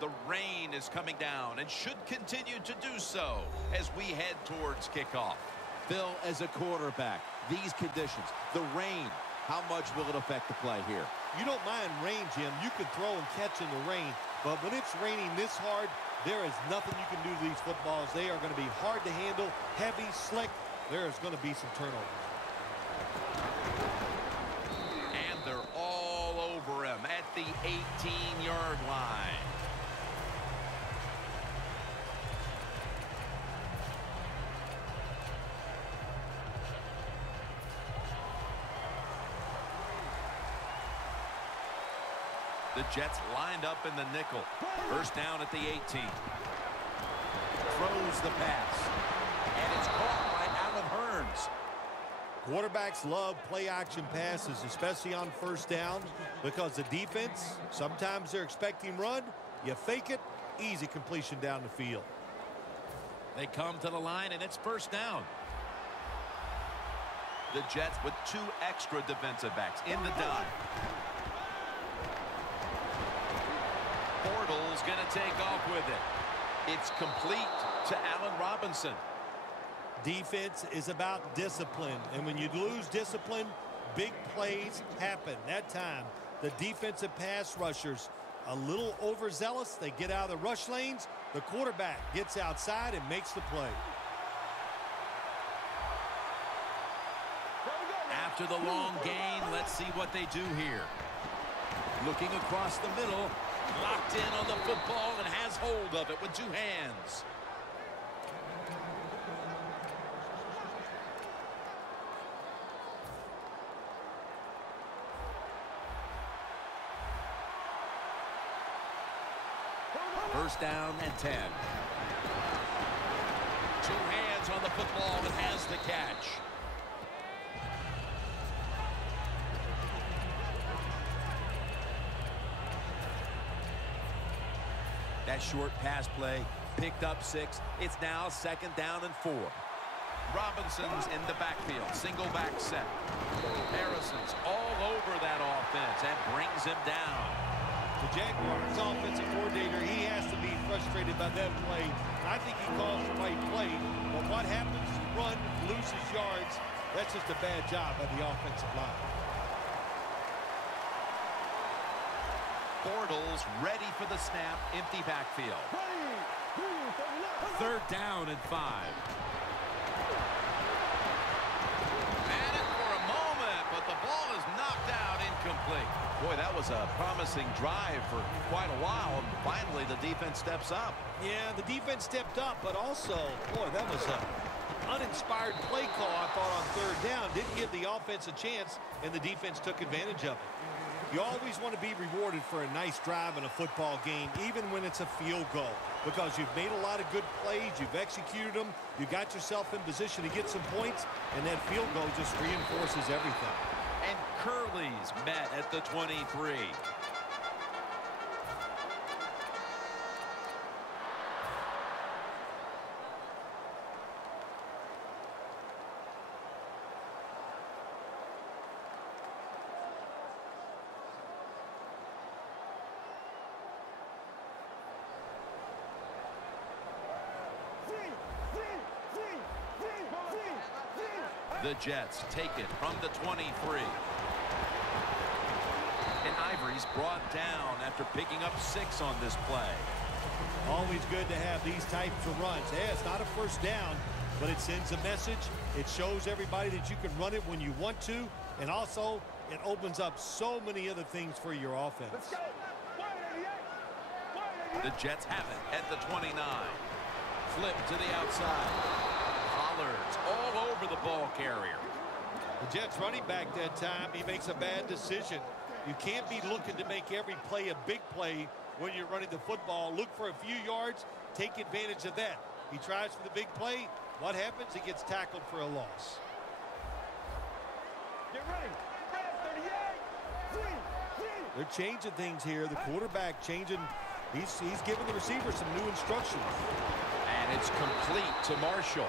The rain is coming down and should continue to do so as we head towards kickoff. Bill, as a quarterback, these conditions, the rain, how much will it affect the play here? You don't mind rain, Jim. You can throw and catch in the rain. But when it's raining this hard, there is nothing you can do to these footballs. They are going to be hard to handle, heavy, slick. There is going to be some turnovers. And they're all over him at the 18-yard line. The Jets lined up in the nickel. First down at the 18. Throws the pass. And it's caught by Allen Hurns. Quarterbacks love play-action passes, especially on first down, because the defense, sometimes they're expecting run. You fake it, easy completion down the field. They come to the line, and it's first down. The Jets with 2 extra defensive backs in the dime. Bortles going to take off with it. It's complete to Allen Robinson. Defense is about discipline, and when you lose discipline, big plays happen. That time, the defensive pass rushers a little overzealous. They get out of the rush lanes. The quarterback gets outside and makes the play. After the long gain, let's see what they do here. Looking across the middle, locked in on the football and has hold of it with 2 hands. First down and 10. 2 hands on the football and has the catch. That short pass play picked up 6. It's now second down and 4. Robinson's in the backfield. Single back set. Harrison's all over that offense and brings him down. The Jaguars offensive coordinator, he has to be frustrated by that play. I think he calls the right play, but what happens? You run, loses yards. That's just a bad job by the offensive line. Bortles ready for the snap, empty backfield. Third down and 5. And it for a moment, but the ball is knocked out, incomplete. Boy, that was a promising drive for quite a while, and finally the defense steps up. Yeah, the defense stepped up, but also, boy, that was an uninspired play call, I thought, on third down. Didn't give the offense a chance, and the defense took advantage of it. You always want to be rewarded for a nice drive in a football game, even when it's a field goal, because you've made a lot of good plays, you've executed them, you got yourself in position to get some points, and that field goal just reinforces everything. And Curley's met at the 23. The Jets take it from the 23. And Ivory's brought down after picking up 6 on this play. Always good to have these types of runs. Yeah, it's not a first down, but it sends a message. It shows everybody that you can run it when you want to, and also it opens up so many other things for your offense. The Jets have it at the 29. Flip to the outside. Pollard's all over the ball carrier. The Jets running back that time, he makes a bad decision. You can't be looking to make every play a big play when you're running the football. Look for a few yards, take advantage of that. He tries for the big play. What happens? He gets tackled for a loss. Get ready. They're changing things here. The quarterback changing. He's giving the receiver some new instructions. And it's complete to Marshall.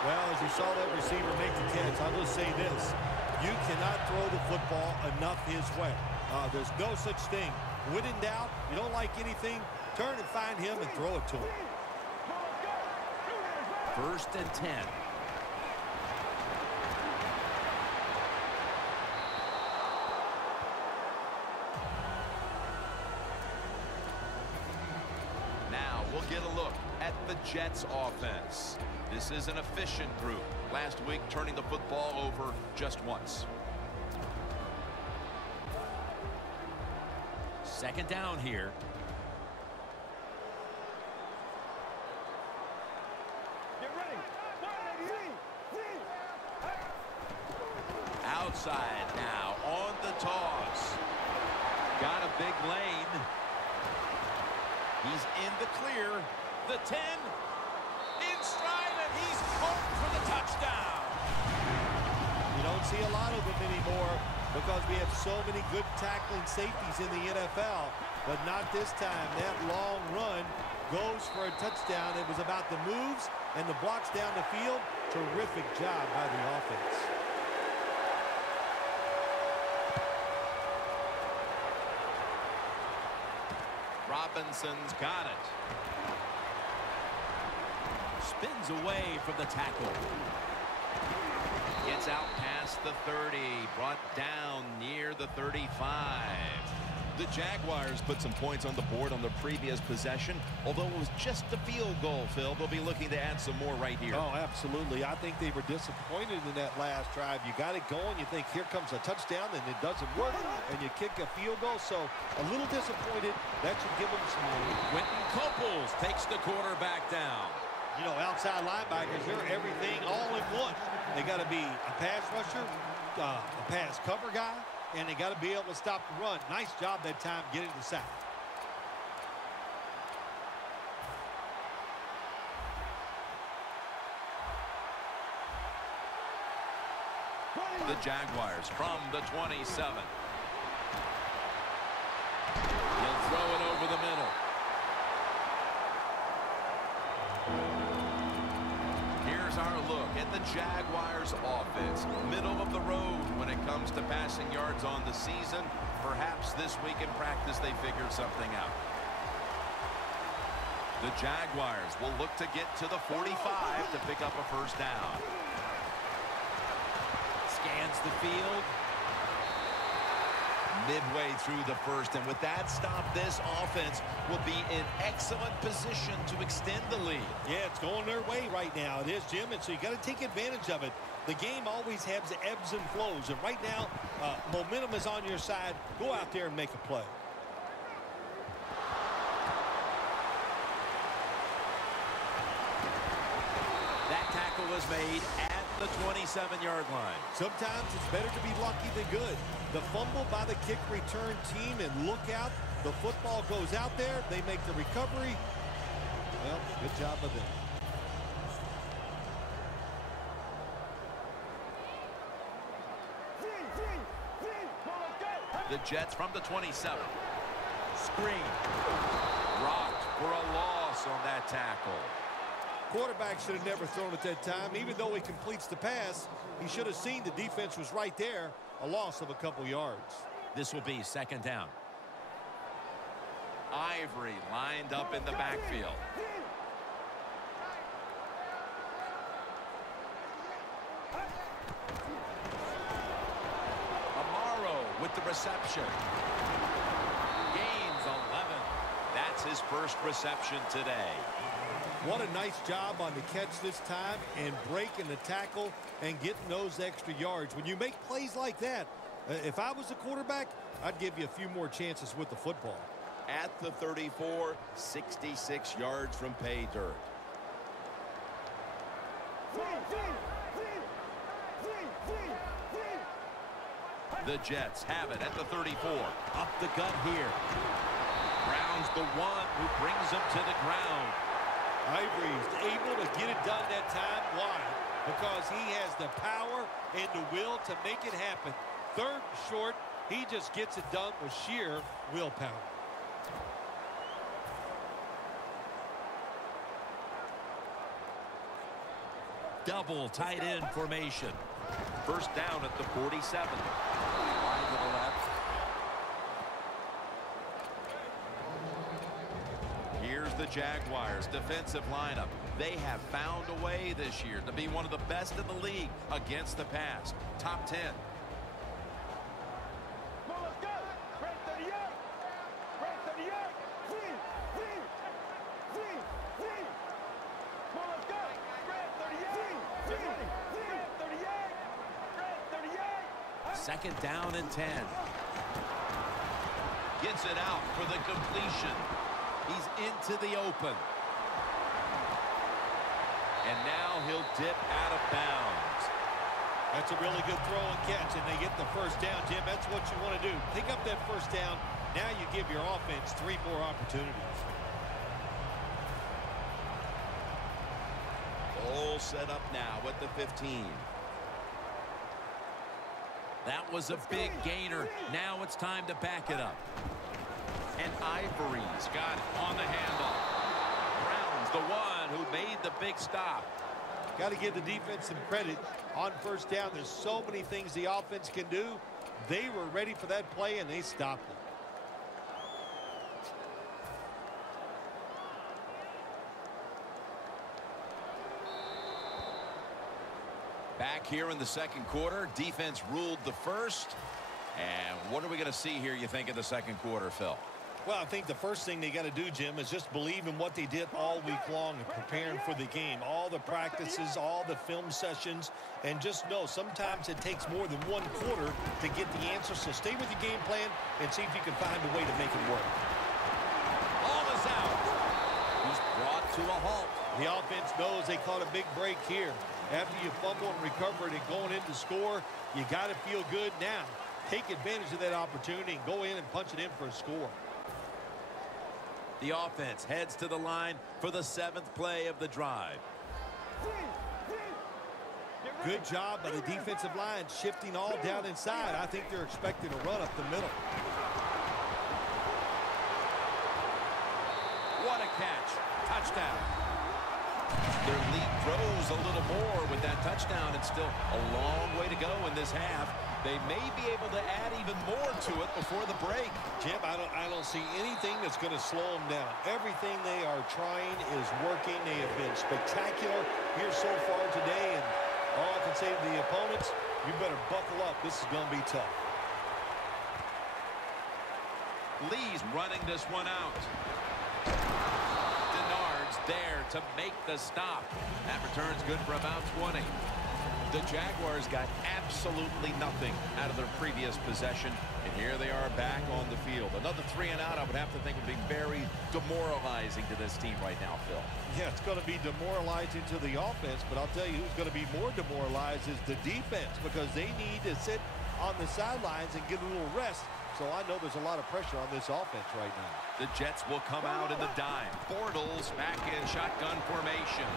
Well, as you saw that receiver make the catch, I'll just say this. You cannot throw the football enough his way. There's no such thing When in doubt, you don't like anything, turn and find him and throw it to him. 1st and 10. Now we'll get a look at the Jets offense. This is an efficient group. Last week turning the football over just once. 2nd down here. Get ready. Outside now on the toss. Got a big lane. He's in the clear. The 10 in stride, and he's home for the touchdown. You don't see a lot of them anymore because we have so many good tackling safeties in the NFL, but not this time. That long run goes for a touchdown. It was about the moves and the blocks down the field. Terrific job by the offense. Robinson's got it. Spins away from the tackle. Gets out past the 30. Brought down near the 35. The Jaguars put some points on the board on the previous possession. Although it was just a field goal, Phil, they'll be looking to add some more right here. Oh, absolutely. I think they were disappointed in that last drive. You got it going. You think here comes a touchdown, and it doesn't work, and you kick a field goal. So a little disappointed. That should give them some room. Quentin Coples takes the quarterback down. You know, outside linebackers, they're everything all in one. They got to be a pass rusher, a pass cover guy, and they got to be able to stop the run. Nice job that time getting the sack. The Jaguars from the 27. He'll throw it over the middle. Here's our look at the Jaguars offense. Middle of the road when it comes to passing yards on the season. Perhaps this week in practice they figured something out. The Jaguars will look to get to the 45 to pick up a 1st down. Scans the field. Midway through the 1st, and with that stop, this offense will be in excellent position to extend the lead. Yeah, it's going their way right now. It is, Jim, and so you got to take advantage of it. The game always has ebbs and flows, and right now, momentum is on your side. Go out there and make a play. That tackle was made at the 27-yard line. Sometimes it's better to be lucky than good. The fumble by the kick return team, and look out. The football goes out there. They make the recovery. Well, good job of them. The Jets from the 27. Screen. Rocked for a loss on that tackle. Quarterback should have never thrown at that time. Even though he completes the pass, he should have seen the defense was right there. A loss of a couple yards. This will be 2nd down. Ivory lined up in the backfield. Amaro with the reception. Gains 11. That's his 1st reception today. What a nice job on the catch this time and breaking the tackle and getting those extra yards. When you make plays like that, if I was a quarterback, I'd give you a few more chances with the football. At the 34, 66 yards from pay dirt. The Jets have it at the 34. Up the gut here. Brown's the one who brings him to the ground. Ivory's able to get it done that time. Why? Because he has the power and the will to make it happen. 3rd and short, he just gets it done with sheer willpower. Double tight end formation. 1st down at the 47. Wide to the left. Here's the Jaguars defensive lineup. They have found a way this year to be one of the best in the league against the pass. Top 10. Come on, let's go. Red 38. Red 38. Win. Win. Win. Win. Come on, let's go. Red 38. Win. Red 38. Red 38. Second down and 10. Gets it out for the completion. He's into the open. And now he'll dip out of bounds. That's a really good throw and catch, and they get the first down, Jim. That's what you want to do. Pick up that first down. Now you give your offense 3 more opportunities. All set up now at the 15. That was a big gainer. Now it's time to back it up. And Ivory's got it on the handoff. Brown's the one who made the big stop. Got to give the defense some credit on first down. There's so many things the offense can do. They were ready for that play, and they stopped it. Back here in the second quarter, defense ruled the first. And what are we going to see here, you think, in the second quarter, Phil? Well, I think the first thing they got to do, Jim, is just believe in what they did all week long and preparing for the game. All the practices, all the film sessions, and just know sometimes it takes more than 1 quarter to get the answer. So stay with your game plan and see if you can find a way to make it work. Ball is out. He's brought to a halt. The offense knows they caught a big break here. After you fumble and recover it and going in to score, you got to feel good now. Take advantage of that opportunity and go in and punch it in for a score. The offense heads to the line for the 7th play of the drive. Good job by the defensive line shifting all down inside. I think they're expecting a run up the middle. What a catch. Touchdown. Their lead grows a little more with that touchdown. It's still a long way to go in this half. They may be able to add even more to it before the break. Jim, I don't see anything that's going to slow them down. Everything they are trying is working. They have been spectacular here so far today. And all I can say to the opponents, you better buckle up. This is going to be tough. Lee's running this one out. Denard's there to make the stop. That return's good for about 20. The Jaguars got absolutely nothing out of their previous possession, and here they are back on the field. Another 3 and out, I would have to think, would be very demoralizing to this team right now, Phil. Yeah, it's going to be demoralizing to the offense, but I'll tell you who's going to be more demoralized is the defense, because they need to sit on the sidelines and get a little rest. So I know there's a lot of pressure on this offense right now. The Jets will come out in the dime. Bortles back in shotgun formation.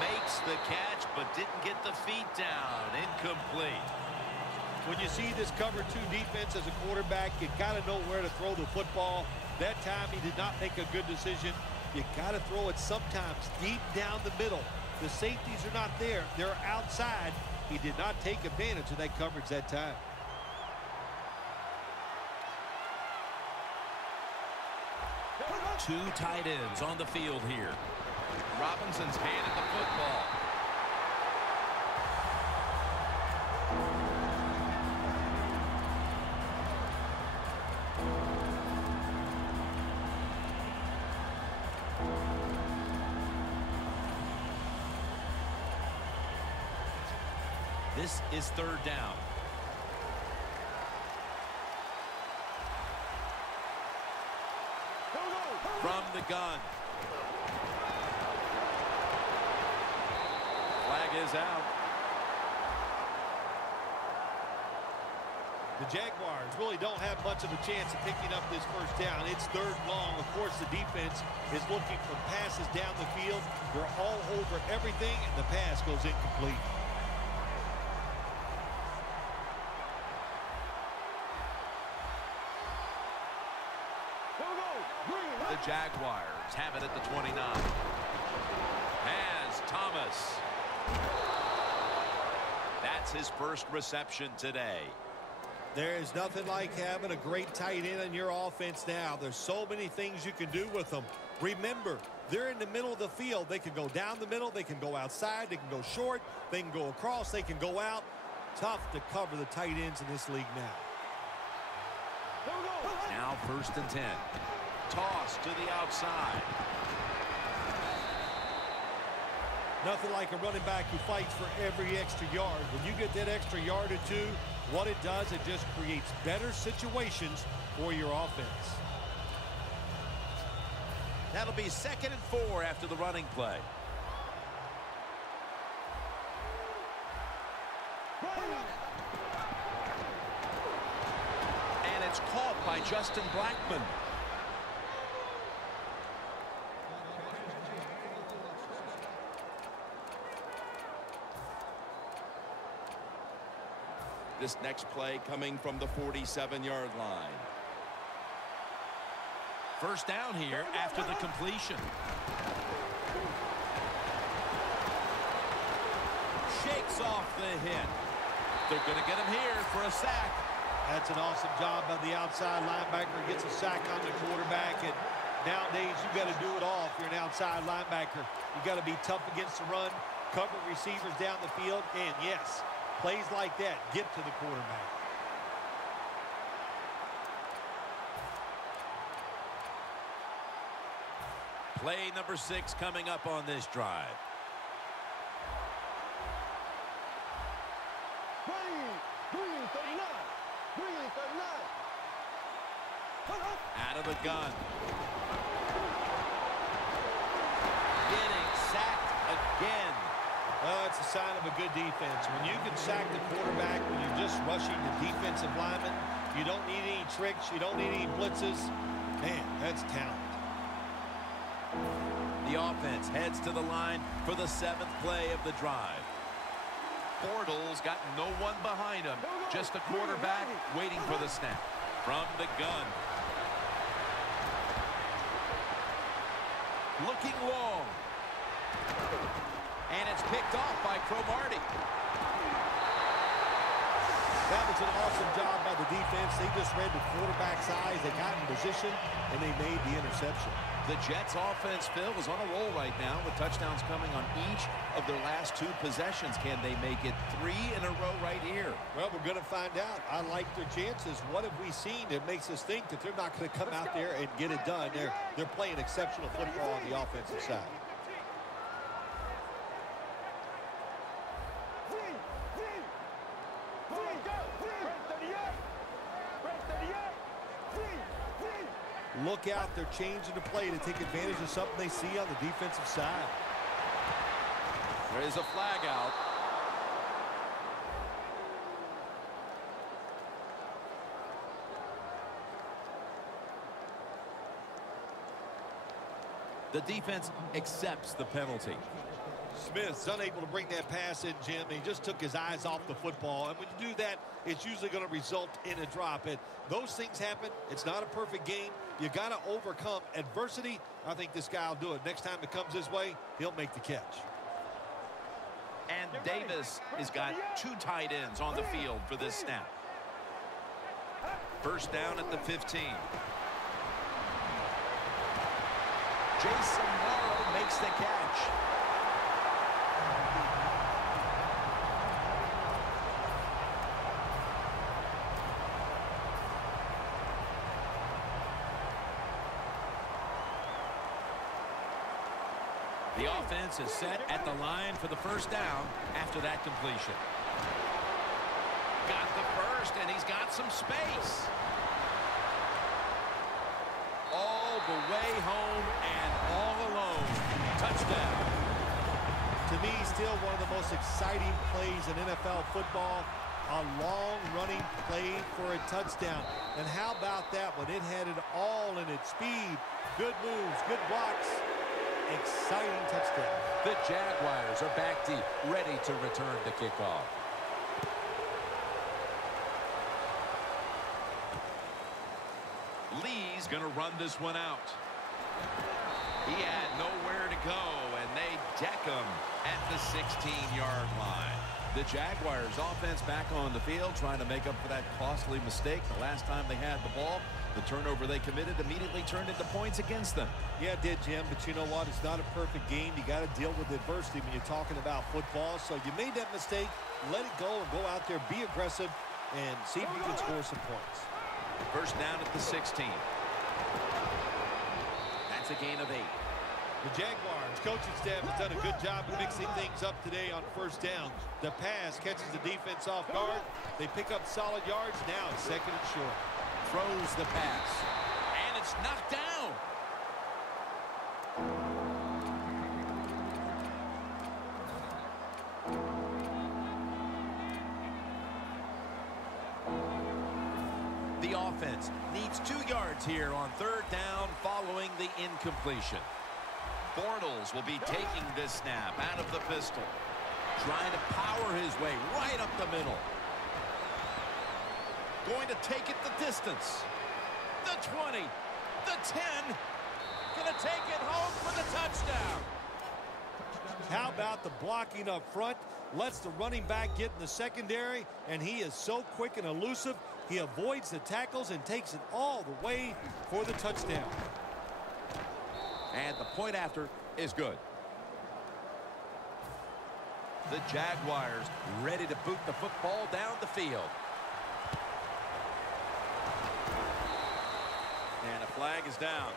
Makes the catch, but didn't get the feet down. Incomplete. When you see this cover 2 defense as a quarterback, you got to know where to throw the football. That time he did not make a good decision. You got to throw it sometimes deep down the middle. The safeties are not there. They're outside. He did not take advantage of that coverage that time. Two tight ends on the field here. Robinson's handed the football. This is 3rd down. From the gun. Flag is out. The Jaguars really don't have much of a chance of picking up this first down. It's 3rd and long. Of course, the defense is looking for passes down the field. They're all over everything, and the pass goes incomplete. The Jaguars have it at the 29. Has Thomas. That's his first reception today. There is nothing like having a great tight end in your offense now. There's so many things you can do with them. Remember, they're in the middle of the field. They can go down the middle. They can go outside. They can go short. They can go across. They can go out. Tough to cover the tight ends in this league now. Now 1st and 10. Toss to the outside. Nothing like a running back who fights for every extra yard. When you get that extra yard or two, what it does, it just creates better situations for your offense. That'll be 2nd and 4 after the running play. And it's caught by Justin Blackman. This next play coming from the 47-yard line. 1st down here after the completion. Shakes off the hit. They're going to get him here for a sack. That's an awesome job by the outside linebacker. Gets a sack on the quarterback. And nowadays, you got to do it all if you're an outside linebacker. You got to be tough against the run, cover receivers down the field, and yes, plays like that get to the quarterback. Play number 6 coming up on this drive. Out of the gun. Getting sacked again. Well, it's a sign of a good defense. When you can sack the quarterback, when you're just rushing the defensive lineman, you don't need any tricks, you don't need any blitzes. Man, that's talent. The offense heads to the line for the 7th play of the drive. Bortles got no one behind him. Just a quarterback waiting for the snap. From the gun. Looking long. And it's picked off by Cromartie. That was an awesome job by the defense. They just read the quarterback's eyes. They got in position, and they made the interception. The Jets offense, Phil, is on a roll right now with touchdowns coming on each of their last 2 possessions. Can they make it 3 in a row right here? Well, we're going to find out. I like their chances. What have we seen that makes us think that they're not going to come out there and get it done? They're playing exceptional football on the offensive side. Look out, they're changing the play to take advantage of something they see on the defensive side. There is a flag out. The defense accepts the penalty. Smith's unable to bring that pass in, Jim. He just took his eyes off the football. And when you do that, it's usually going to result in a drop. And those things happen. It's not a perfect game. You got to overcome adversity. I think this guy will do it. Next time it comes his way, he'll make the catch. And Davis has got 2 tight ends on the field for this snap. 1st down at the 15. Jason Morrow makes the catch. The offense is set at the line for the 1st down after that completion. Got the 1st, and he's got some space. All the way home and all alone. Touchdown. To me, still one of the most exciting plays in NFL football. A long-running play for a touchdown. And how about that when it had it all in its speed? Good moves, good blocks. Exciting touchdown. The Jaguars are back deep, ready to return the kickoff. Lee's going to run this one out. He had nowhere to go, and they deck him at the 16-yard line. The Jaguars offense back on the field trying to make up for that costly mistake the last time they had the ball. The turnover they committed immediately turned into points against them. Yeah, it did, Jim, but you know what? It's not a perfect game. You got to deal with adversity when you're talking about football. So you made that mistake, let it go, and go out there, be aggressive, and see if you can score some points. First down at the 16. That's a gain of 8. The Jaguars coaching staff has done a good job of mixing things up today on first down. The pass catches the defense off guard. They pick up solid yards. Now it's second and short. Throws the pass. And it's knocked down. The offense needs 2 yards here on third down following the incompletion. Bortles will be taking this snap out of the pistol. Trying to power his way right up the middle. Going to take it the distance. The 20. The 10. Going to take it home for the touchdown. How about the blocking up front? Lets the running back get in the secondary, and he is so quick and elusive. He avoids the tackles and takes it all the way for the touchdown. And the point after is good. The Jaguars ready to boot the football down the field. And a flag is down.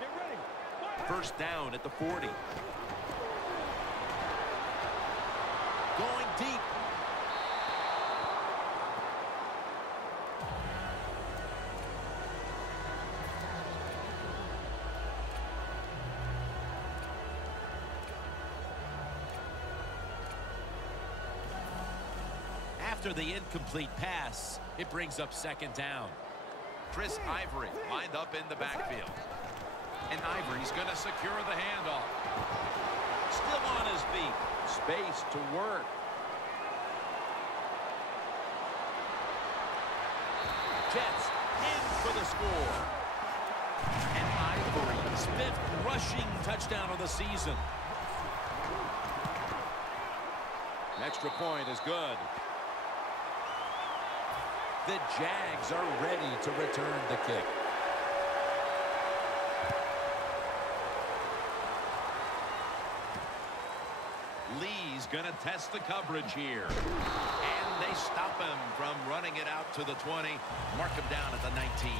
Get ready. First down at the 40. Going deep. After the incomplete pass, it brings up second down. Chris Ivory lined up in the backfield. And Ivory's going to secure the handoff. Still on his feet. Space to work. Jets in for the score. And Ivory's 5th rushing touchdown of the season. Extra point is good. The Jags are ready to return the kick. Lee's going to test the coverage here. And they stop him from running it out to the 20. Mark him down at the 19.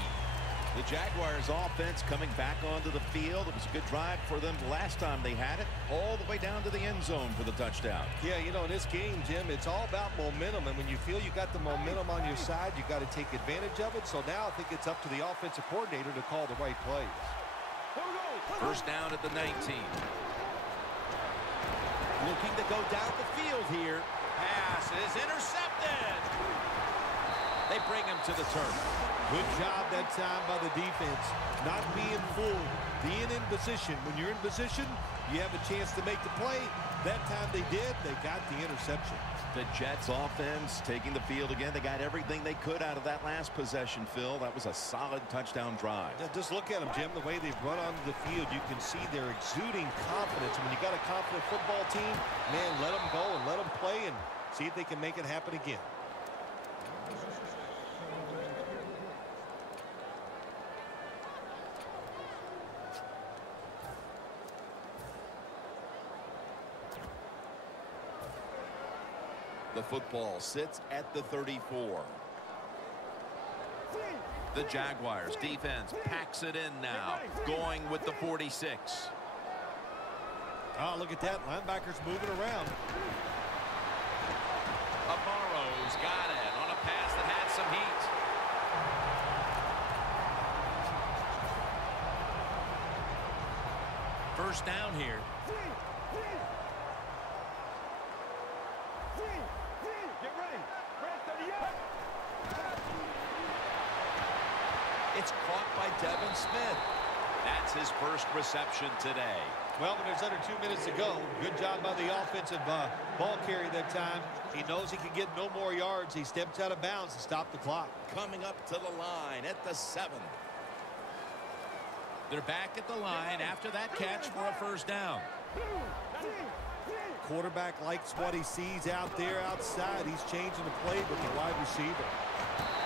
The Jaguars offense coming back onto the field. It was a good drive for them last time they had it, all the way down to the end zone for the touchdown. Yeah, you know, in this game, Jim, it's all about momentum. And when you feel you got the momentum on your side, you got to take advantage of it. So now I think it's up to the offensive coordinator to call the right plays. First down at the 19. Looking to go down the field here. Pass is intercepted. They bring him to the turf. Good job that time by the defense. Not being fooled. Being in position. When you're in position, you have a chance to make the play. That time they did. They got the interception. The Jets offense taking the field again. They got everything they could out of that last possession, Phil. That was a solid touchdown drive. Yeah, just look at them, Jim. The way they've run onto the field, you can see they're exuding confidence. When you got a confident football team, man, let them go and let them play and see if they can make it happen again. The football sits at the 34. The Jaguars defense packs it in now, going with the 46. Oh, look at that. Linebackers moving around. Amaro's got it on a pass that had some heat. First down here. It's caught by Devin Smith. That's his first reception today. Well, when there's under 2 minutes to go, good job by the offensive ball carrier that time. He knows he can get no more yards. He steps out of bounds to stop the clock. Coming up to the line at the 7. They're back at the line after that catch for a first down. Quarterback likes what he sees out there outside. He's changing the play with the wide receiver.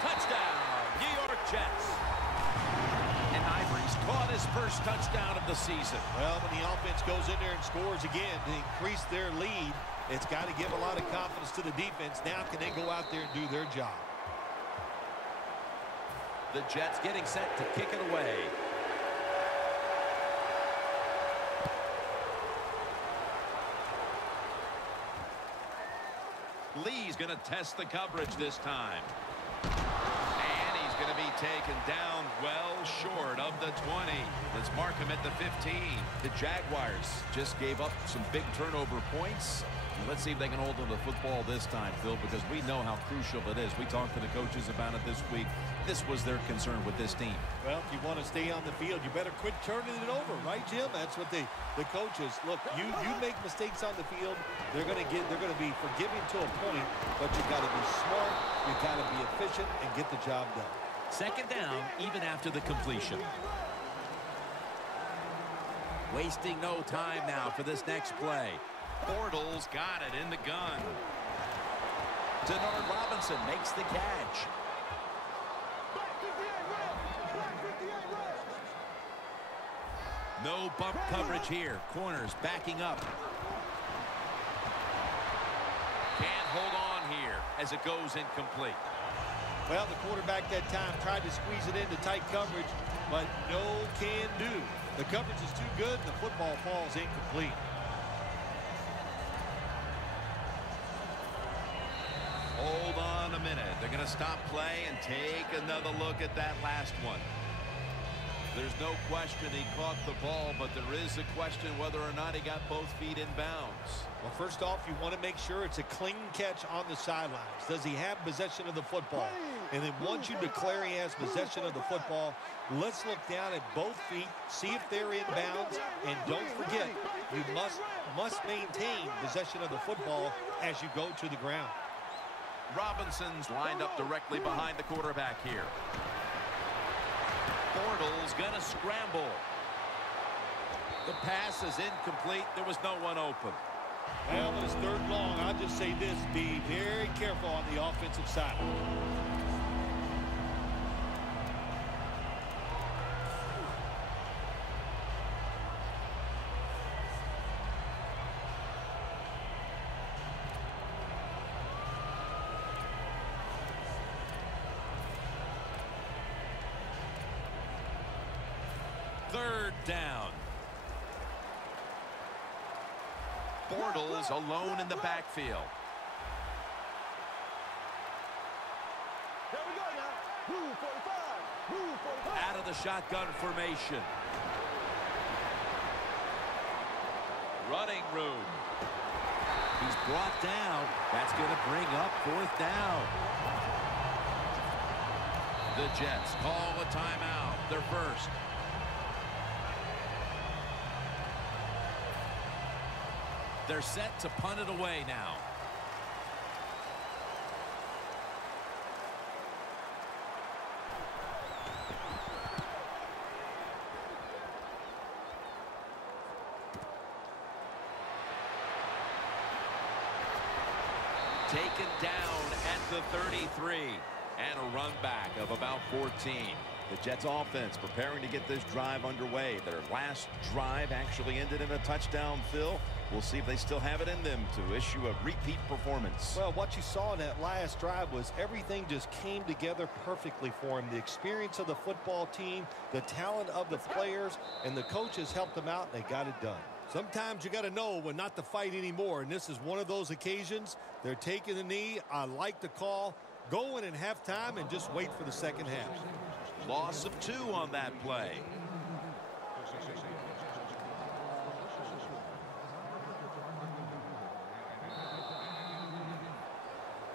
Touchdown, New York Jets. And Ivory's caught his first touchdown of the season. Well, when the offense goes in there and scores again to increase their lead, it's got to give a lot of confidence to the defense. Now can they go out there and do their job? The Jets getting set to kick it away. Lee's going to test the coverage this time. And he's going to be taken down well short of the 20. Let's mark him at the 15. The Jaguars just gave up some big turnover points. Let's see if they can hold on to the football this time, Phil, because we know how crucial it is. We talked to the coaches about it this week. This was their concern with this team. Well, if you want to stay on the field, you better quit turning it over, right, Jim? That's what the coaches look. You make mistakes on the field, they're going to be forgiving to a point, but you got to be smart, you got to be efficient, and get the job done. Second down, even after the completion. Wasting no time now for this next play. Bortles got it in the gun. Denard Robinson makes the catch. No bump coverage here. Corners backing up. Can't hold on here as it goes incomplete. Well, the quarterback that time tried to squeeze it into tight coverage, but no can do. The coverage is too good, and the football falls incomplete. Hold on a minute. They're going to stop play and take another look at that last one. There's no question he caught the ball, but there is a question whether or not he got both feet in bounds. Well, first off, you want to make sure it's a clean catch on the sidelines. Does he have possession of the football? And then once you declare he has possession of the football, let's look down at both feet, see if they're in bounds, and don't forget, you must maintain possession of the football as you go to the ground. Robinson's lined up directly behind the quarterback here. Bortles gonna scramble. The pass is incomplete. There was no one open. Well, when it's third long, I'll just say this, be very careful on the offensive side. Third down. Bortles alone in the backfield. Here we go now. Blue 45. Blue 45. Out of the shotgun formation. Running room. He's brought down. That's going to bring up fourth down. The Jets call a timeout. Their first. They're set to punt it away now. Taken down at the 33. And a run back of about 14. The Jets offense preparing to get this drive underway. Their last drive actually ended in a touchdown, Phil. We'll see if they still have it in them to issue a repeat performance. Well, what you saw in that last drive was everything just came together perfectly for him. The experience of the football team, the talent of the players, and the coaches helped them out, and they got it done. Sometimes you got to know when not to fight anymore, and this is one of those occasions. They're taking the knee. I like the call. Go in halftime and just wait for the second half. Loss of 2 on that play.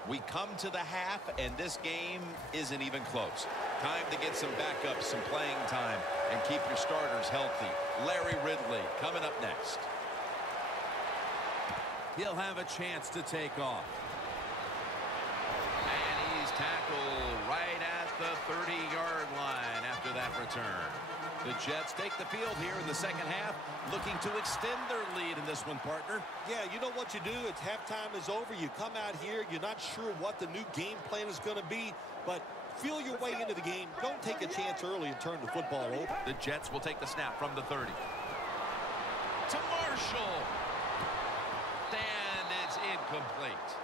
We come to the half, and this game isn't even close. Time to get some backups, some playing time, and keep your starters healthy. Larry Ridley coming up next. He'll have a chance to take off. And he's tackled right at the 30-yard line after that return. The Jets take the field here in the second half, looking to extend their lead in this one, partner. Yeah, you know what you do? It's halftime is over. You come out here. You're not sure what the new game plan is going to be, but feel your way into the game. Don't take a chance early and turn the football over. The Jets will take the snap from the 30. To Marshall. And it's incomplete.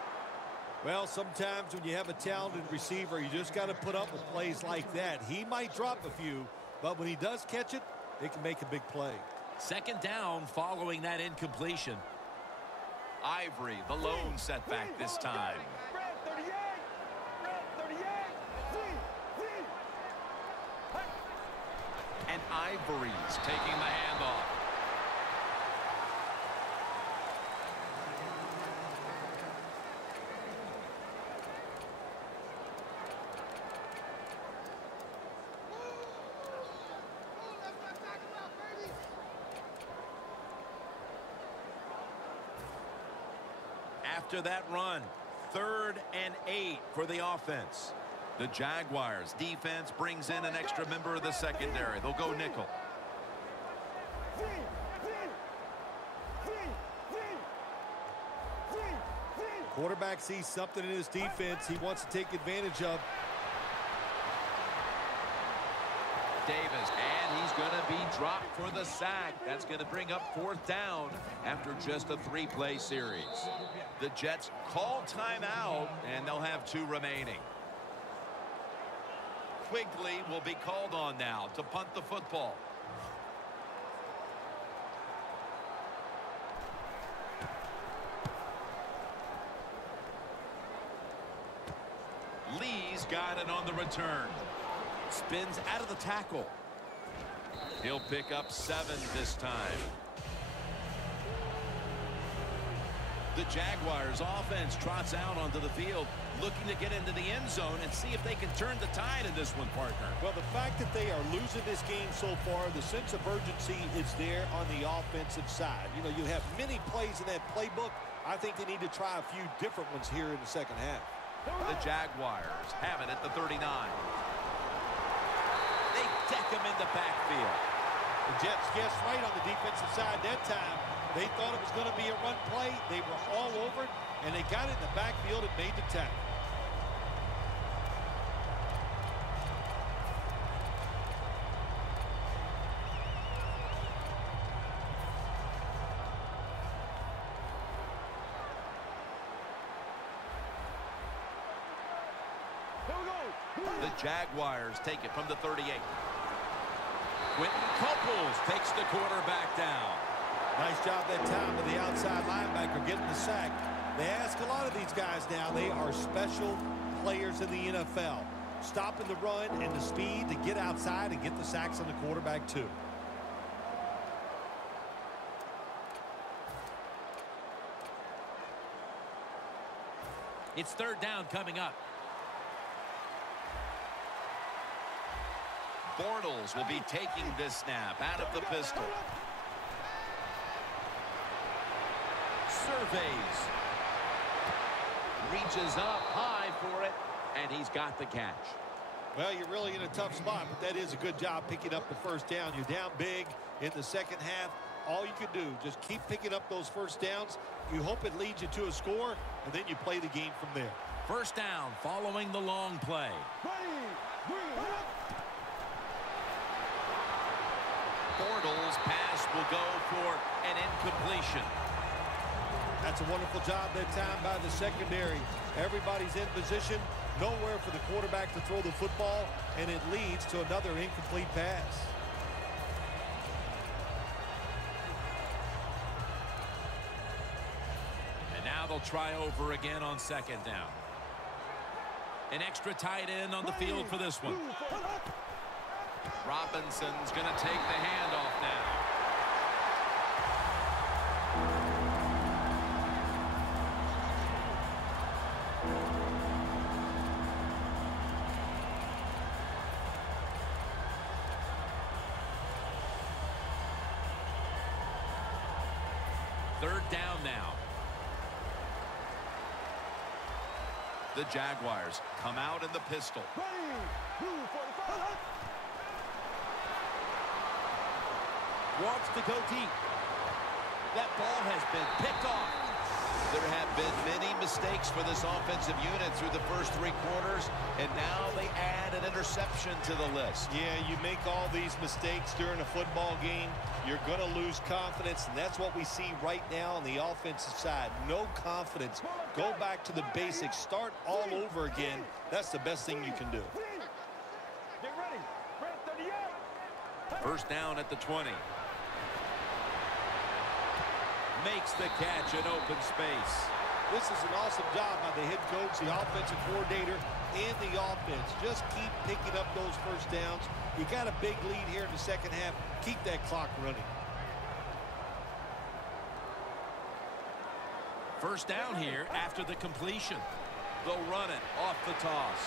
Well, sometimes when you have a talented receiver, you just got to put up with plays like that. He might drop a few, but when he does catch it, it can make a big play. Second down following that incompletion. Ivory, the lone setback this time. And Ivory's taking the handoff. After that run, 3rd and 8 for the offense. The Jaguars defense brings in an extra member of the secondary. They'll go nickel. Quarterback sees something in his defense he wants to take advantage of. Davis, and he's going to be dropped for the sack. That's going to bring up 4th down after just a 3-play series. The Jets call timeout, and they'll have 2 remaining. Quigley will be called on now to punt the football. Lee's got it on the return. Spins out of the tackle. He'll pick up 7 this time. The Jaguars offense trots out onto the field, looking to get into the end zone and see if they can turn the tide in this one, partner. Well, the fact that they are losing this game so far, the sense of urgency is there on the offensive side. You know, you have many plays in that playbook. I think they need to try a few different ones here in the second half. The Jaguars have it at the 39. They deck him in the backfield. The Jets guessed right on the defensive side that time. They thought it was going to be a run play. They were all over it, and they got it in the backfield and made the tackle. The Jaguars take it from the 38. Quentin Couples takes the quarterback down. Nice job that time with the outside linebacker getting the sack. They ask a lot of these guys now. They are special players in the NFL. Stopping the run and the speed to get outside and get the sacks on the quarterback too. It's 3rd down coming up. Bortles will be taking this snap out of the pistol. Surveys. Reaches up high for it, and he's got the catch. Well, you're really in a tough spot, but that is a good job picking up the first down. You're down big in the second half. All you can do, just keep picking up those first downs. You hope it leads you to a score, and then you play the game from there. 1st down following the long play. Bortles' pass will go for an incompletion. That's a wonderful job that time by the secondary. Everybody's in position, nowhere for the quarterback to throw the football, and it leads to another incomplete pass. And now they'll try over again on 2nd down. An extra tight end on the field for this one. Robinson's going to take the handoff now. Third down now. The Jaguars come out in the pistol. Wants to go deep. That ball has been picked off. There have been many mistakes for this offensive unit through the first 3 quarters, and now they add an interception to the list. Yeah, you make all these mistakes during a football game, you're going to lose confidence, and that's what we see right now on the offensive side. No confidence. Go back to the basics. Start all over again. That's the best thing you can do. Get ready. Red 38. First down at the 20. Makes the catch in open space. This is an awesome job by the head coach, the offensive coordinator, and the offense. Just keep picking up those first downs. You got a big lead here in the second half. Keep that clock running. First down here after the completion. They'll run it off the toss.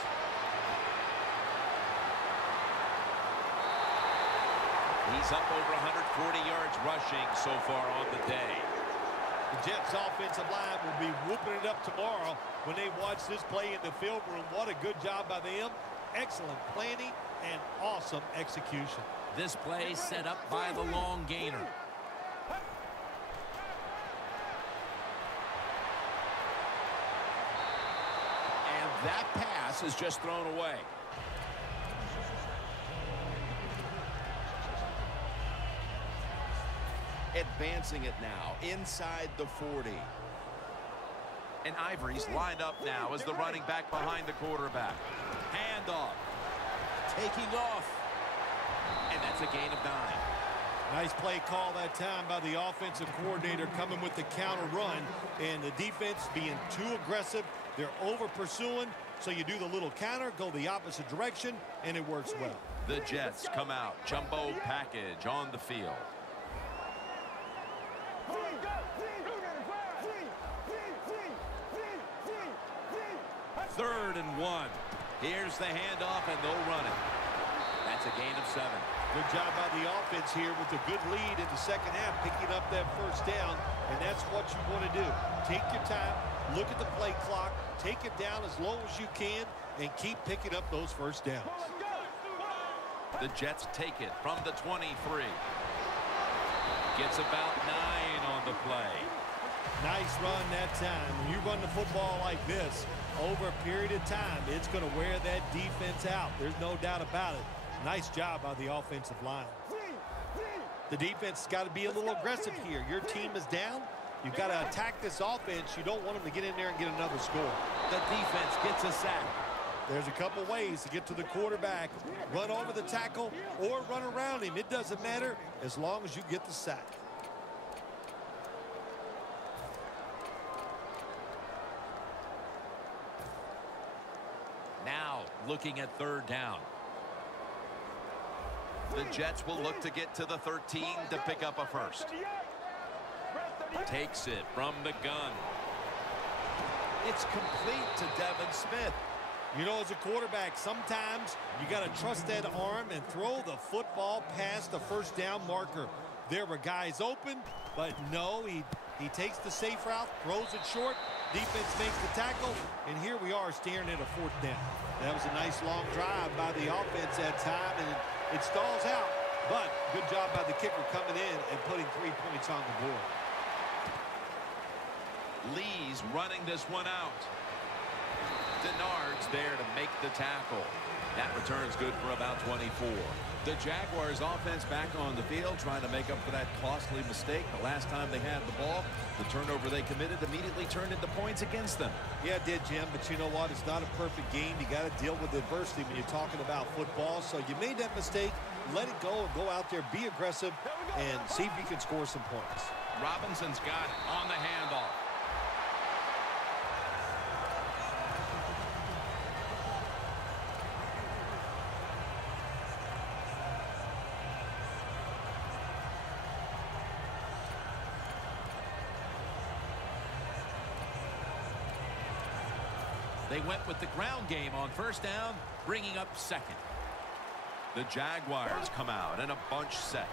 He's up over 140 yards rushing so far on the day. The Jets offensive line will be whooping it up tomorrow when they watch this play in the film room. What a good job by them. Excellent planning and awesome execution. This play set up by the long gainer. And that pass is just thrown away. Advancing it now inside the 40. And Ivory's lined up now as the running back behind the quarterback. Handoff. Taking off. And that's a gain of 9. Nice play call that time by the offensive coordinator, coming with the counter run, and the defense being too aggressive. They're over pursuing, so you do the little counter, go the opposite direction, and it works well. The Jets come out. Jumbo package on the field. Third and 1. Here's the handoff, and they'll run it. That's a gain of 7. Good job by the offense here with a good lead in the second half, picking up that first down, and that's what you want to do. Take your time, look at the play clock, take it down as low as you can, and keep picking up those first downs. The Jets take it from the 23. Gets about 9 on the play. Nice run that time. When you run the football like this, over a period of time, it's going to wear that defense out. There's no doubt about it. Nice job by the offensive line. The defense has got to be a little aggressive here. Your team is down. You've got to attack this offense. You don't want them to get in there and get another score. The defense gets a sack. There's a couple ways to get to the quarterback. Run over the tackle or run around him. It doesn't matter as long as you get the sack. Now looking at third down. The Jets will look to get to the 13 to pick up a first. Takes it from the gun. It's complete to Devin Smith. You know, as a quarterback, sometimes you got to trust that arm and throw the football past the first down marker. There were guys open, but no, he takes the safe route, throws it short. Defense makes the tackle, and here we are staring at a fourth down. That was a nice long drive by the offense that time, and it stalls out. But good job by the kicker coming in and putting 3 points on the board. Lee's running this one out. Denard's there to make the tackle. That return's good for about 24. The Jaguars offense back on the field trying to make up for that costly mistake. The last time they had the ball, the turnover they committed immediately turned into points against them. Yeah, it did, Jim, but you know what? It's not a perfect game. You got to deal with adversity when you're talking about football. So you made that mistake, let it go, and go out there, be aggressive, and see if you can score some points. Robinson's got it on the handoff. They went with the ground game on first down, bringing up second. The Jaguars come out in a bunch set.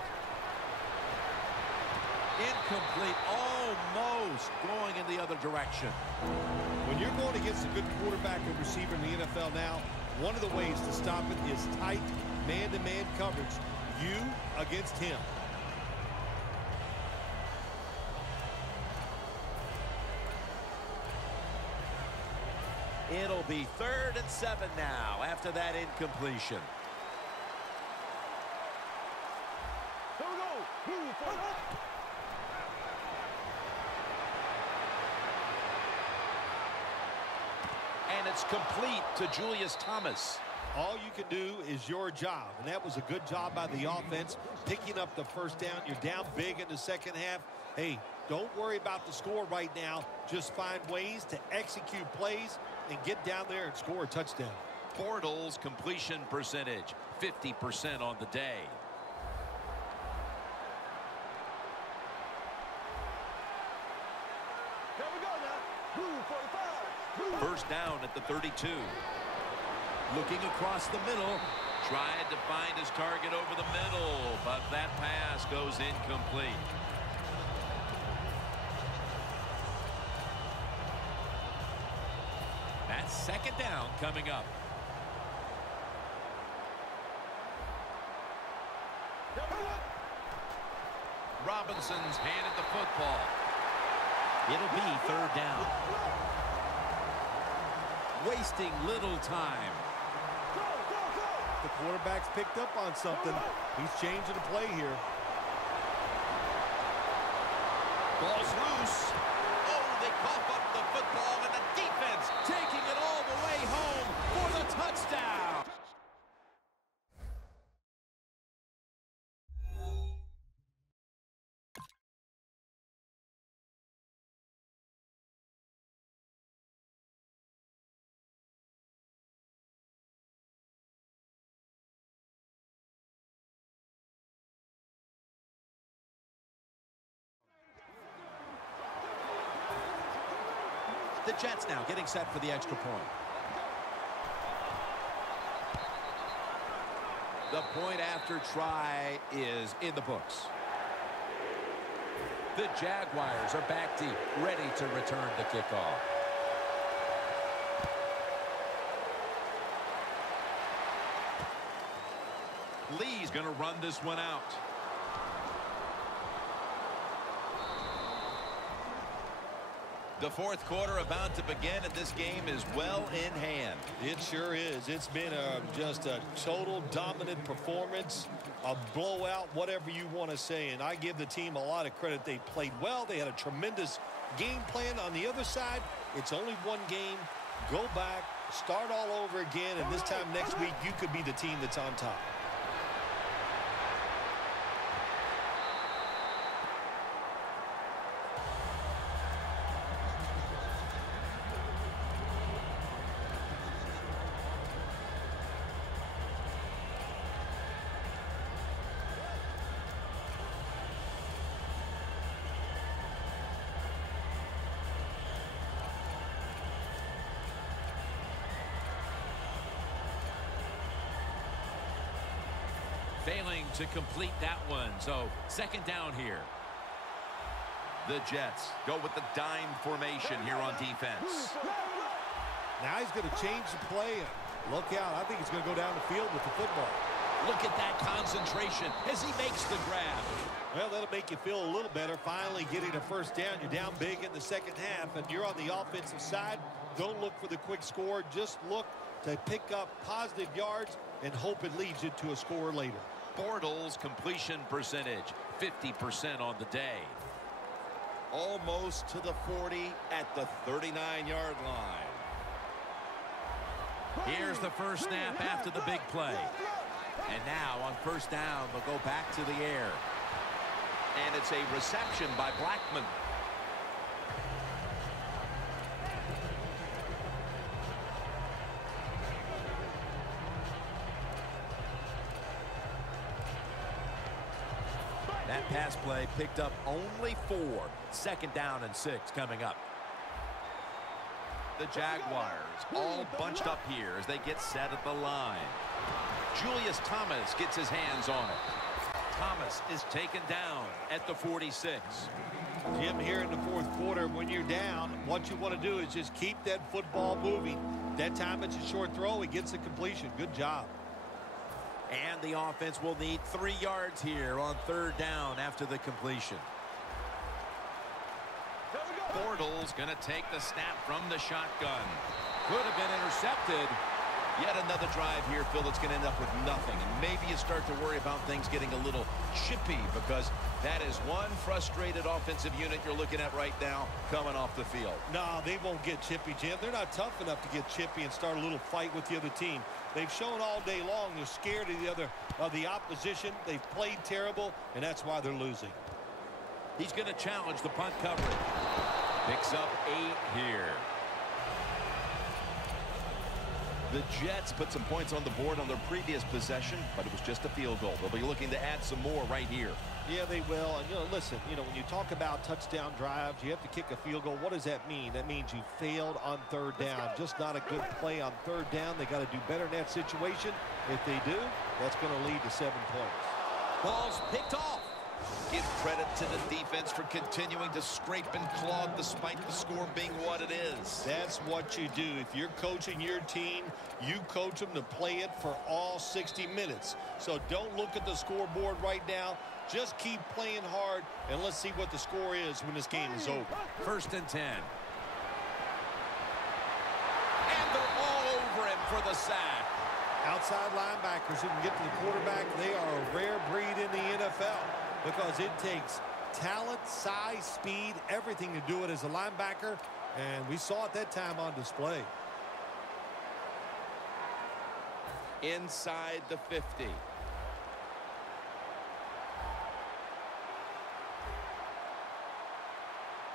Incomplete, almost going in the other direction. When you're going against a good quarterback and receiver in the NFL now, one of the ways to stop it is tight man-to-man coverage. You against him. It'll be 3rd and 7 now after that incompletion. Here we go. Move forward. And it's complete to Julius Thomas. All you can do is your job, and that was a good job by the offense, picking up the first down. You're down big in the second half. Hey, don't worry about the score right now. Just find ways to execute plays and get down there and score a touchdown. Bortles completion percentage, 50% on the day. Here we go now. Move 45. Move. First down at the 32. Looking across the middle. Tried to find his target over the middle, but that pass goes incomplete. That's 2nd down coming up. Robinson's handed the football. It'll be 3rd down. Wasting little time. Go, go, go. The quarterback's picked up on something. He's changing the play here. Ball's loose. Oh, they cough up the football, and the defense taking it all the way home for the touchdown. The Jets now getting set for the extra point. The point after try is in the books. The Jaguars are back deep, ready to return the kickoff. Lee's going to run this one out. The 4th quarter about to begin, and this game is well in hand. It sure is. It's been just a total dominant performance, a blowout, whatever you want to say. And I give the team a lot of credit. They played well. They had a tremendous game plan. On the other side, it's only one game. Go back, start all over again, and this time next week, you could be the team that's on top. Failing to complete that one, so 2nd down here. The Jets go with the dime formation here on defense. Now he's going to change the play. And look out. I think he's going to go down the field with the football. Look at that concentration as he makes the grab. Well, that'll make you feel a little better. Finally getting a first down. You're down big in the second half, and you're on the offensive side. Don't look for the quick score. Just look to pick up positive yards and hope it leads you to a score later. Bortles completion percentage, 50% on the day. Almost to the 40 at the 39-yard line. Here's the first snap after the big play. And now on 1st down, they'll go back to the air. And it's a reception by Blackman. That pass play picked up only 4. 2nd down and 6 coming up. The Jaguars all bunched up here as they get set at the line. Julius Thomas gets his hands on it. Thomas is taken down at the 46. Jim, here in the fourth quarter, when you're down, what you want to do is just keep that football moving. That time it's a short throw. He gets the completion. Good job. And the offense will need 3 yards here on third down after the completion. Bortles going to take the snap from the shotgun. Could have been intercepted. Yet another drive here, Phil, that's going to end up with nothing. And maybe you start to worry about things getting a little chippy, because that is one frustrated offensive unit you're looking at right now coming off the field. No, they won't get chippy, Jim. They're not tough enough to get chippy and start a little fight with the other team. They've shown all day long they're scared of the opposition. They've played terrible, and that's why they're losing. He's going to challenge the punt coverage. Picks up 8 here. The Jets put some points on the board on their previous possession, but it was just a field goal. They'll be looking to add some more right here. Yeah, they will. And, listen, when you talk about touchdown drives, you have to kick a field goal. What does that mean? That means you failed on third down. Just not a good play on third down. They got to do better in that situation. If they do, that's going to lead to 7 points. Ball's picked off. Give credit to the defense for continuing to scrape and claw despite the score being what it is. That's what you do. If you're coaching your team, you coach them to play it for all 60 minutes. So don't look at the scoreboard right now. Just keep playing hard, and let's see what the score is when this game is over. 1st and 10. And they're all over him for the sack. Outside linebackers who can get to the quarterback, they are a rare breed in the NFL. Because it takes talent, size, speed, everything to do it as a linebacker. And we saw it that time on display. Inside the 50.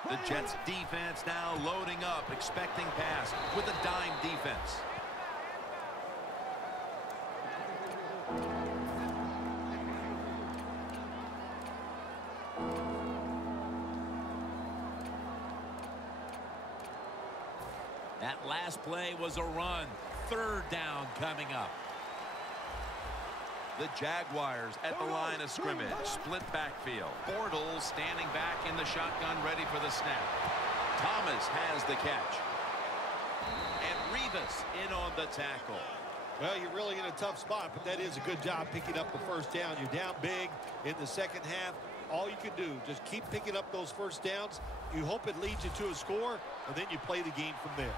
The Jets defense now loading up, expecting pass with a dime defense. That last play was a run. 3rd down coming up. The Jaguars at the line of scrimmage. Split backfield. Bortles standing back in the shotgun, ready for the snap. Thomas has the catch. And Revis in on the tackle. Well, you're really in a tough spot, but that is a good job picking up the first down. You're down big in the second half. All you can do, just keep picking up those first downs. You hope it leads you to a score, and then you play the game from there.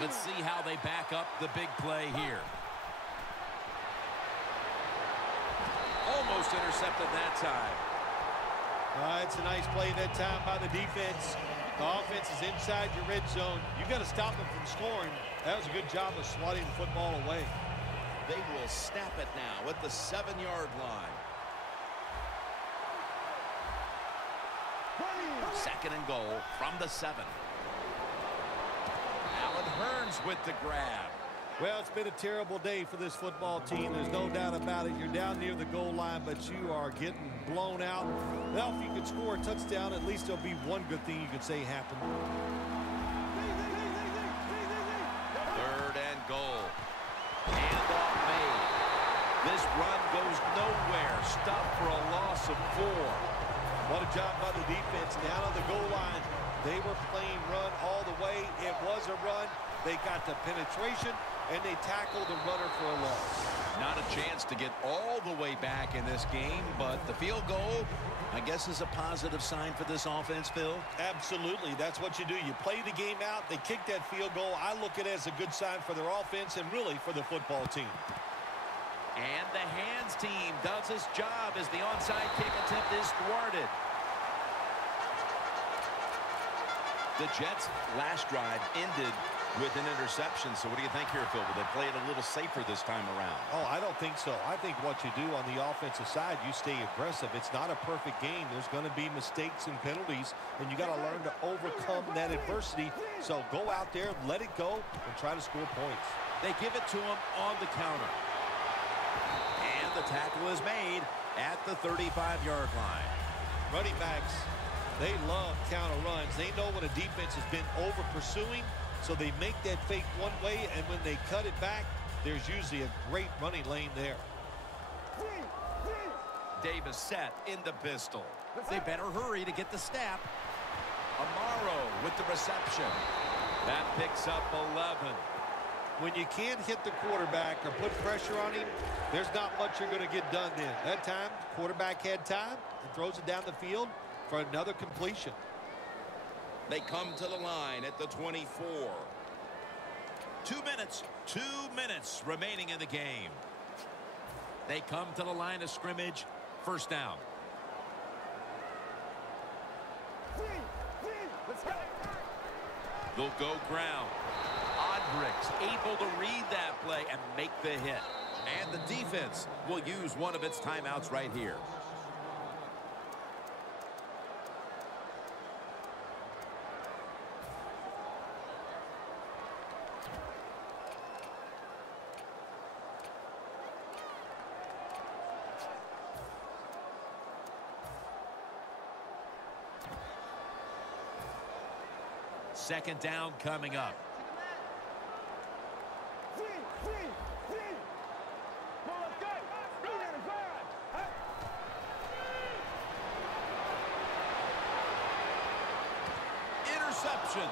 Let's see how they back up the big play here. Almost intercepted that time. It's a nice play that time by the defense. The offense is inside your red zone. You got to stop them from scoring. That was a good job of swatting the football away. They will snap it now at the 7-yard line. 2nd and goal from the 7. Alan Hearns with the grab. Well, it's been a terrible day for this football team. There's no doubt about it. You're down near the goal line, but you are getting blown out. Well, if you could score a touchdown, at least there'll be one good thing you could say happened. 3rd and goal. Handoff made. This run goes nowhere. Stopped for a loss of 4. What a job by the defense down on the goal line. They were playing run all the way. It was a run. They got the penetration, and they tackled the runner for a loss. Not a chance to get all the way back in this game, but the field goal, I guess, is a positive sign for this offense, Phil. Absolutely. That's what you do. You play the game out. They kick that field goal. I look at it as a good sign for their offense and really for the football team. And the hands team does its job as the onside kick attempt is thwarted. The Jets' last drive ended with an interception. So what do you think here, Phil? Will they play it a little safer this time around? Oh, I don't think so. I think what you do on the offensive side, you stay aggressive. It's not a perfect game. There's going to be mistakes and penalties, and you got to learn to overcome that adversity. So go out there, let it go, and try to score points. They give it to him on the counter. And the tackle is made at the 35-yard line. Running backs, they love counter runs. They know when a defense has been over pursuing, so they make that fake one way, and when they cut it back, there's usually a great running lane there. Davis set in the pistol. They better hurry to get the snap. Amaro with the reception. That picks up 11. When you can't hit the quarterback or put pressure on him, there's not much you're going to get done then. That time, quarterback had time and throws it down the field for another completion. They come to the line at the 24. 2 minutes remaining in the game. They come to the line of scrimmage. First down. Let's go. They'll go ground. Odrick's able to read that play and make the hit. And the defense will use one of its timeouts right here. Second down coming up. Interception.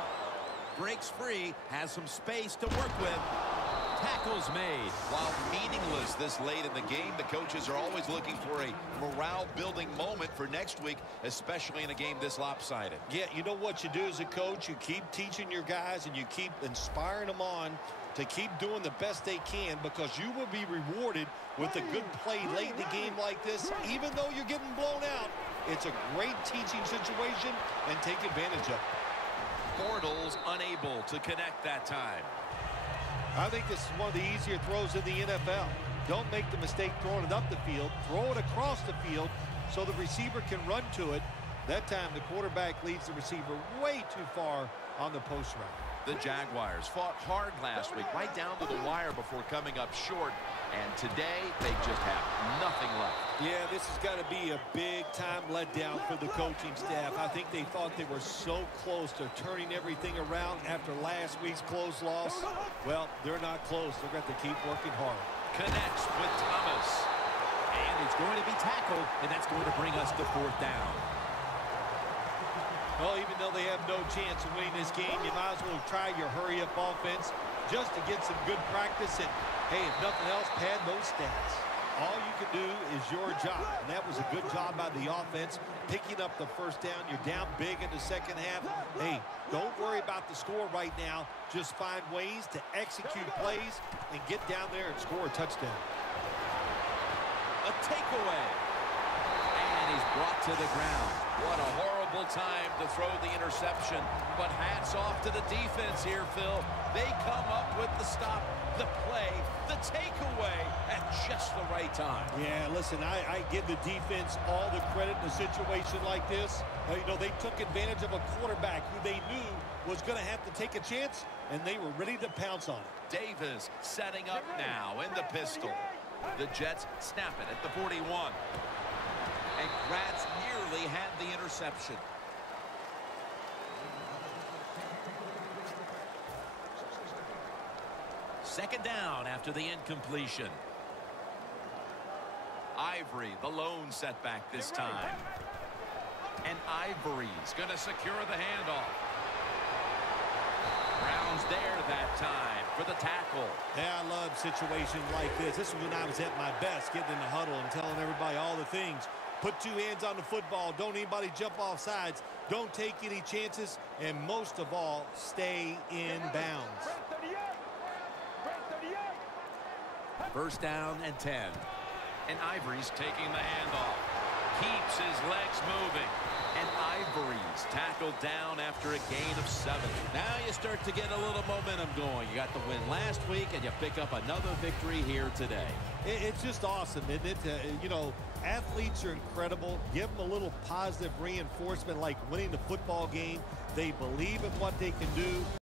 Breaks free, has some space to work with. Tackles made. While meaningless this late in the game, the coaches are always looking for a morale-building moment for next week, especially in a game this lopsided. Yeah, you know what you do as a coach? You keep teaching your guys and you keep inspiring them on to keep doing the best they can, because you will be rewarded with a good play late in the game like this. Even though you're getting blown out, it's a great teaching situation, and take advantage of it. Bortles unable to connect that time. I think this is one of the easier throws in the NFL. Don't make the mistake throwing it up the field. Throw it across the field so the receiver can run to it. That time the quarterback leads the receiver way too far on the post route. The Jaguars fought hard last week, right down to the wire before coming up short. And today, they just have nothing left. Yeah, this has got to be a big-time letdown for the coaching staff. I think they thought they were so close to turning everything around after last week's close loss. Well, they're not close. They're going to keep working hard. Connects with Thomas. And it's going to be tackled, and that's going to bring us to fourth down. Well, even though they have no chance of winning this game, you might as well try your hurry-up offense just to get some good practice. And, hey, if nothing else, pad those stats. All you can do is your job. And that was a good job by the offense, picking up the first down. You're down big in the second half. Hey, don't worry about the score right now. Just find ways to execute plays and get down there and score a touchdown. A takeaway. And he's brought to the ground. What a horrible time to throw the interception. But hats off to the defense here, Phil. They come up with the stop, the play, the takeaway at just the right time. Yeah, listen, I give the defense all the credit in a situation like this. You know, they took advantage of a quarterback who they knew was going to have to take a chance, and they were ready to pounce on it. Davis setting up now in the pistol. The Jets snap it at the 41. And Gratz nearly had the interception. Second down after the incompletion. Ivory, the lone setback this time. And Ivory's going to secure the handoff. Brown's there that time for the tackle. Yeah, I love situations like this. This is when I was at my best, getting in the huddle and telling everybody all the things. Put two hands on the football. Don't anybody jump off sides. Don't take any chances. And most of all, stay in bounds. First down and 10. And Ivory's taking the handoff. Keeps his legs moving. And Ivory's tackled down after a gain of 7. Now you start to get a little momentum going. You got the win last week, and you pick up another victory here today. It's just awesome, isn't it? You know, athletes are incredible. Give them a little positive reinforcement like winning the football game. They believe in what they can do.